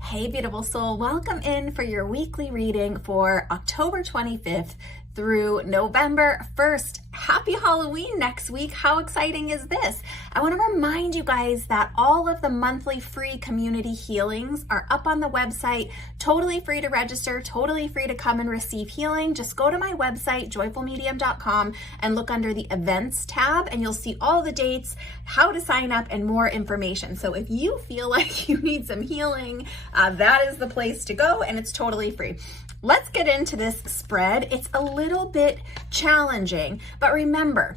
Hey, beautiful soul. Welcome in for your weekly reading for October 25th through November 1st. Happy Halloween next week. How exciting is this? I want to remind you guys that all of the monthly free community healings are up on the website, totally free to register, totally free to come and receive healing. Just go to my website, joyfulmedium.com, and look under the events tab, and you'll see all the dates, how to sign up, and more information. So if you feel like you need some healing, that is the place to go, and it's totally free. Let's get into this spread. It's a little bit challenging, but remember,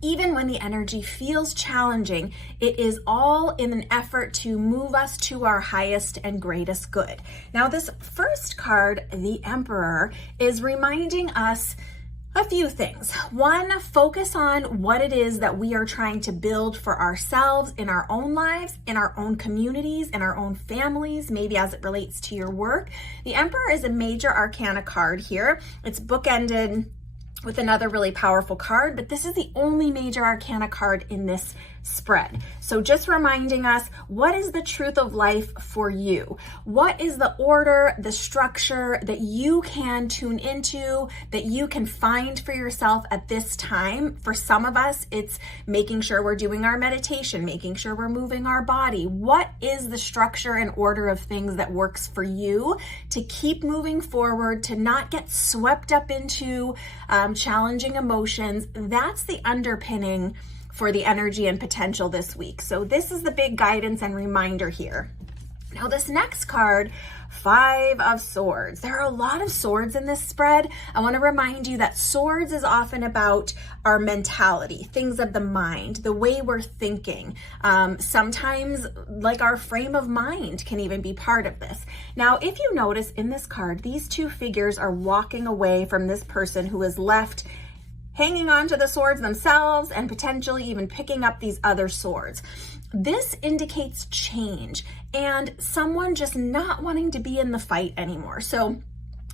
even when the energy feels challenging, it is all in an effort to move us to our highest and greatest good. Now, this first card, the Emperor, is reminding us a few things. One, focus on what it is that we are trying to build for ourselves in our own lives, in our own communities, in our own families, maybe as it relates to your work. The Emperor is a major arcana card here. It's bookended with another really powerful card, but this is the only major arcana card in this spread. So just reminding us, what is the truth of life for you? What is the order, the structure that you can tune into, that you can find for yourself at this time? For some of us, it's making sure we're doing our meditation, making sure we're moving our body. What is the structure and order of things that works for you to keep moving forward, to not get swept up into challenging emotions? That's the underpinning for the energy and potential this week. So this is the big guidance and reminder here. Now this next card, Five of Swords. There are a lot of swords in this spread. I want to remind you that swords is often about our mentality, things of the mind, the way we're thinking. Sometimes like our frame of mind can even be part of this. Now, if you notice in this card, these two figures are walking away from this person who is left hanging on to the swords themselves and potentially even picking up these other swords. This indicates change and someone just not wanting to be in the fight anymore. So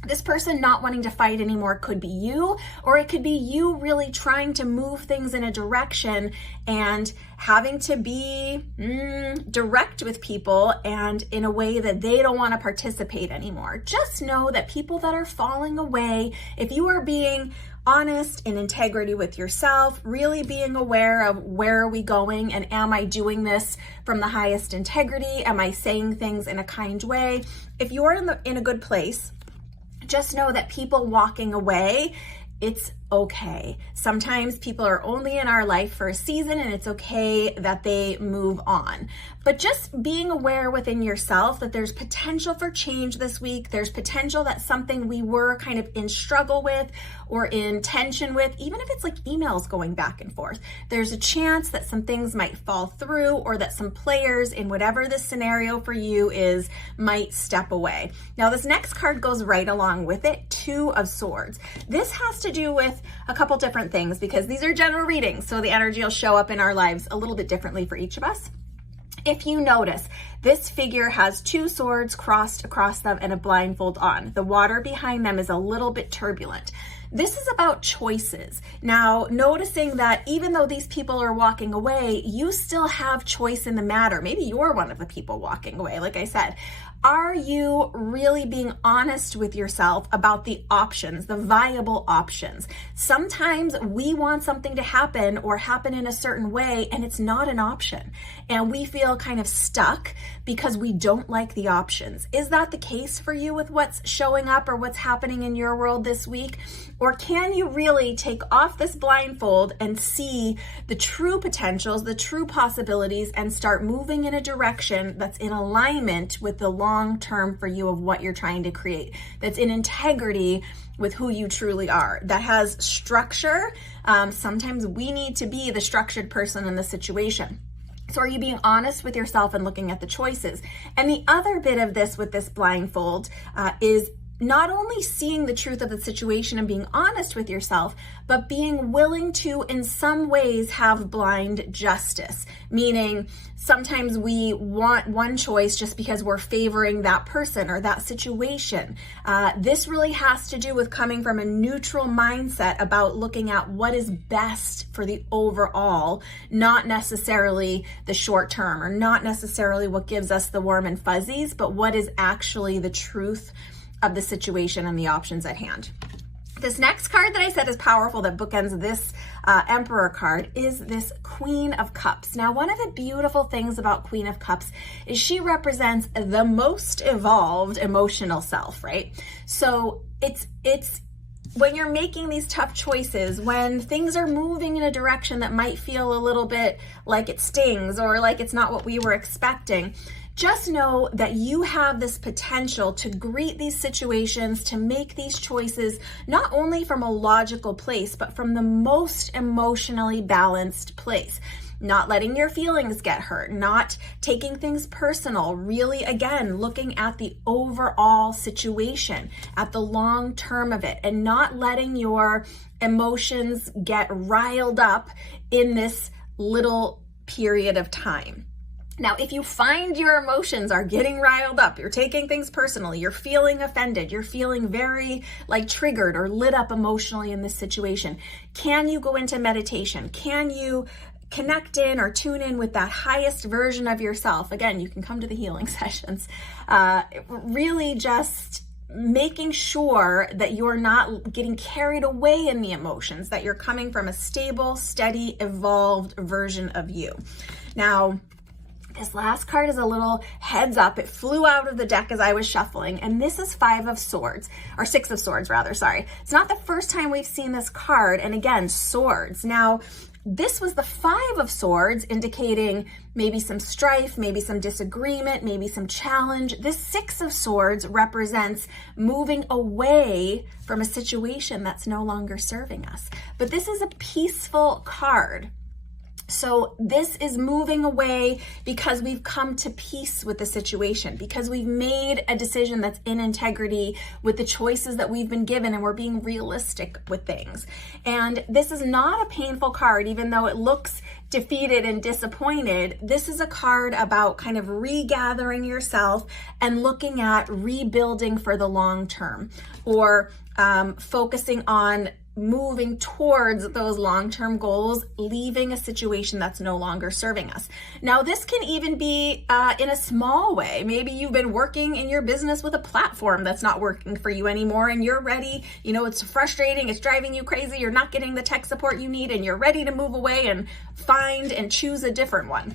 this person not wanting to fight anymore could be you, or it could be you really trying to move things in a direction and having to be direct with people and in a way that they don't want to participate anymore. Just know that people that are falling away, if you are being honest, in integrity with yourself, really being aware of where are we going and am I doing this from the highest integrity? Am I saying things in a kind way? If you're in a good place, just know that people walking away, it's okay. Sometimes people are only in our life for a season and it's okay that they move on. But just being aware within yourself that there's potential for change this week. There's potential that something we were kind of in struggle with or in tension with, even if it's like emails going back and forth, there's a chance that some things might fall through or that some players in whatever the scenario for you is might step away. Now this next card goes right along with it, Two of Swords. This has to do with a couple different things because these are general readings, so the energy will show up in our lives a little bit differently for each of us. If you notice, this figure has two swords crossed across them and a blindfold on. The water behind them is a little bit turbulent. This is about choices. Now, noticing that even though these people are walking away, you still have choice in the matter. Maybe you're one of the people walking away, like I said. Are you really being honest with yourself about the options, the viable options? Sometimes we want something to happen or happen in a certain way and it's not an option. And we feel kind of stuck because we don't like the options. Is that the case for you with what's showing up or what's happening in your world this week? Or can you really take off this blindfold and see the true potentials, the true possibilities, and start moving in a direction that's in alignment with the long term for you of what you're trying to create, that's in integrity with who you truly are, that has structure? Sometimes we need to be the structured person in the situation. So are you being honest with yourself and looking at the choices? And the other bit of this with this blindfold is not only seeing the truth of the situation and being honest with yourself, but being willing to, in some ways, have blind justice. Meaning, sometimes we want one choice just because we're favoring that person or that situation. This really has to do with coming from a neutral mindset about looking at what is best for the overall, not necessarily the short term, or not necessarily what gives us the warm and fuzzies, but what is actually the truth of the situation and the options at hand. This next card that I said is powerful, that bookends this Emperor card, is this Queen of Cups. Now, one of the beautiful things about Queen of Cups is she represents the most evolved emotional self, right? So it's when you're making these tough choices, when things are moving in a direction that might feel a little bit like it stings or like it's not what we were expecting, just know that you have this potential to greet these situations, to make these choices, not only from a logical place, but from the most emotionally balanced place. Not letting your feelings get hurt, not taking things personal, really, again, looking at the overall situation, at the long term of it, and not letting your emotions get riled up in this little period of time. Now, if you find your emotions are getting riled up, you're taking things personally, you're feeling offended, you're feeling very triggered or lit up emotionally in this situation, can you go into meditation? Can you connect in or tune in with that highest version of yourself? Again, you can come to the healing sessions. Really just making sure that you're not getting carried away in the emotions, that you're coming from a stable, steady, evolved version of you. Now, this last card is a little heads up. It flew out of the deck as I was shuffling, and this is Five of Swords, or Six of Swords rather, sorry. It's not the first time we've seen this card, and again, swords. Now, this was the Five of Swords, indicating maybe some strife, maybe some disagreement, maybe some challenge. This Six of Swords represents moving away from a situation that's no longer serving us. But this is a peaceful card. So this is moving away because we've come to peace with the situation, because we've made a decision that's in integrity with the choices that we've been given, and we're being realistic with things. And this is not a painful card, even though it looks defeated and disappointed. This is a card about kind of regathering yourself and looking at rebuilding for the long term, or focusing on moving towards those long-term goals, leaving a situation that's no longer serving us. Now, this can even be in a small way. Maybe you've been working in your business with a platform that's not working for you anymore, and you're ready, it's frustrating, it's driving you crazy, you're not getting the tech support you need, and you're ready to move away and find and choose a different one.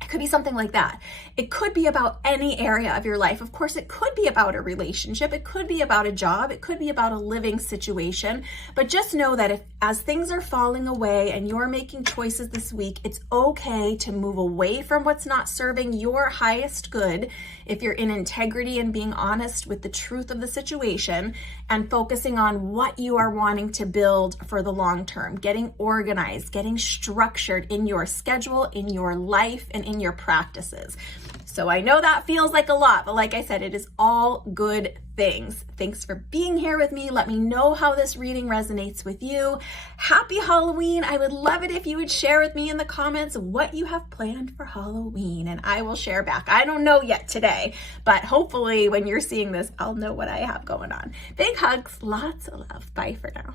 It could be something like that. It could be about any area of your life. Of course, it could be about a relationship. It could be about a job. It could be about a living situation. But just know that as things are falling away and you're making choices this week, it's okay to move away from what's not serving your highest good if you're in integrity and being honest with the truth of the situation, and focusing on what you are wanting to build for the long term, getting organized, getting structured in your schedule, in your life, and in your practices. So I know that feels like a lot, but like I said, it is all good things. Thanks for being here with me. Let me know how this reading resonates with you. Happy Halloween. I would love it if you would share with me in the comments what you have planned for Halloween, and I will share back. I don't know yet today, but hopefully when you're seeing this, I'll know what I have going on. Big hugs, lots of love. Bye for now.